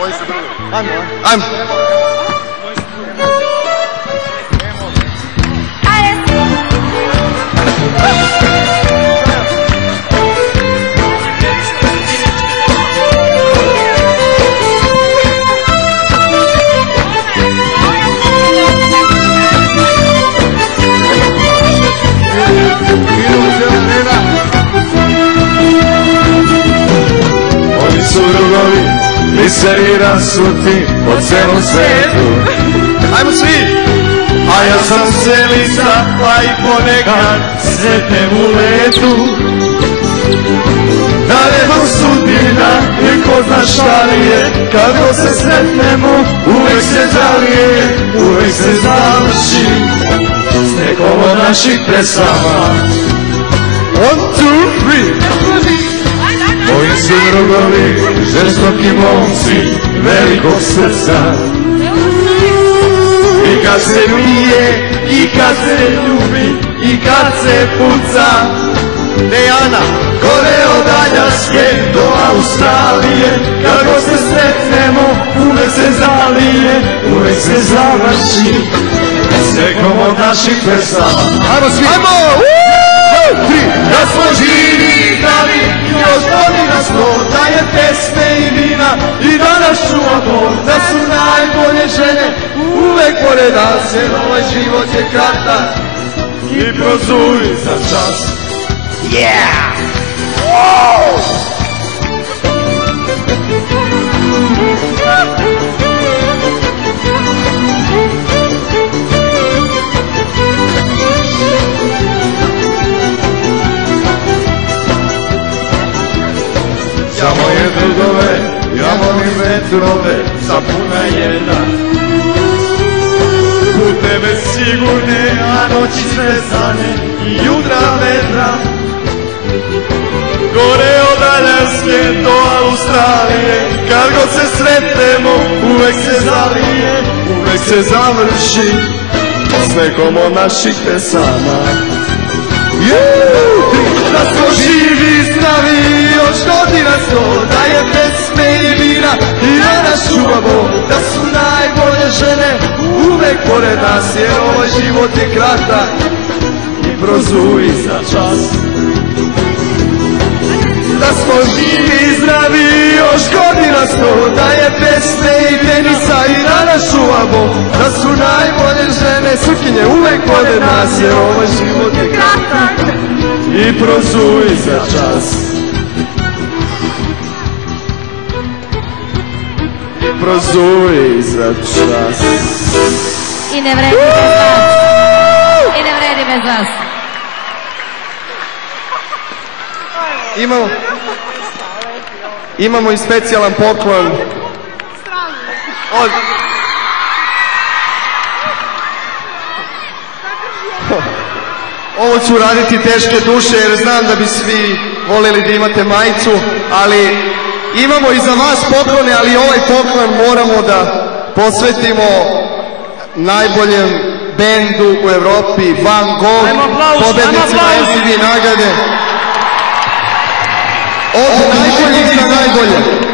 moji su drugi. Ajmo. Biseri rasuti po celom svetu. Ajmo svi! A ja sam selica, pa i ponekad sretnem u letu. Da li je to sudbina i ko zna šta li je, kad god se sretnemo uvek se zalije, uvek se završi s nekom od naših pesama. 1, 2, 3. Moji su drugovi, žestoki momci, velikog srca. I kad se pije, i kad se ljubi, i kad se puca. Dejana! Gore od Aljaske do Australije, kad god se sretnemo, uvek se zalije, uvek se završi s nekom od naših pesama. Ajmo svi! Ajmo! 3! Da smo živi i zdravi, još godina 100, da je pesme i vina i da nas čuva Bog, da su najbolje žene uvek pored nas, jer ovaj život je kratak i prozuj za čas. Yeah! Za moje drugove, ja volim vetrove, zapuna jedna. Puteve sigurne, a noći svezane i jutra vedra. Gore od Aljaske do Australije, kad god se sretnemo, uvek se zalije, uvek se završi s nekom od naših pesama. Da smo živi i zdravi, još godina 100, da je pesme i vina i da nas čuva Bog, da su najbolje žene uvek pored nas, jer ovaj život je kratak i prozuj za čas. Da smo živi i zdravi, još godina 100, da je pesme i tenisa i da nas čuva Bog, da su najbolje žene sutkinje uvek pored nas, jer ovaj život je kratak i prozuj za čas. I prozuj za čas. I ne vredi bez vas. I ne vredi bez vas. Imamo i specijalan poklon. Ovo ću raditi teške duše jer znam da bi svi voljeli da imate majicu, ali imamo i za vas poklone, ali ovaj poklon moramo da posvetimo najboljem bendu u Evropi, Van Gogh, pobednicima MTV nagrade. Od najboljih za najbolje.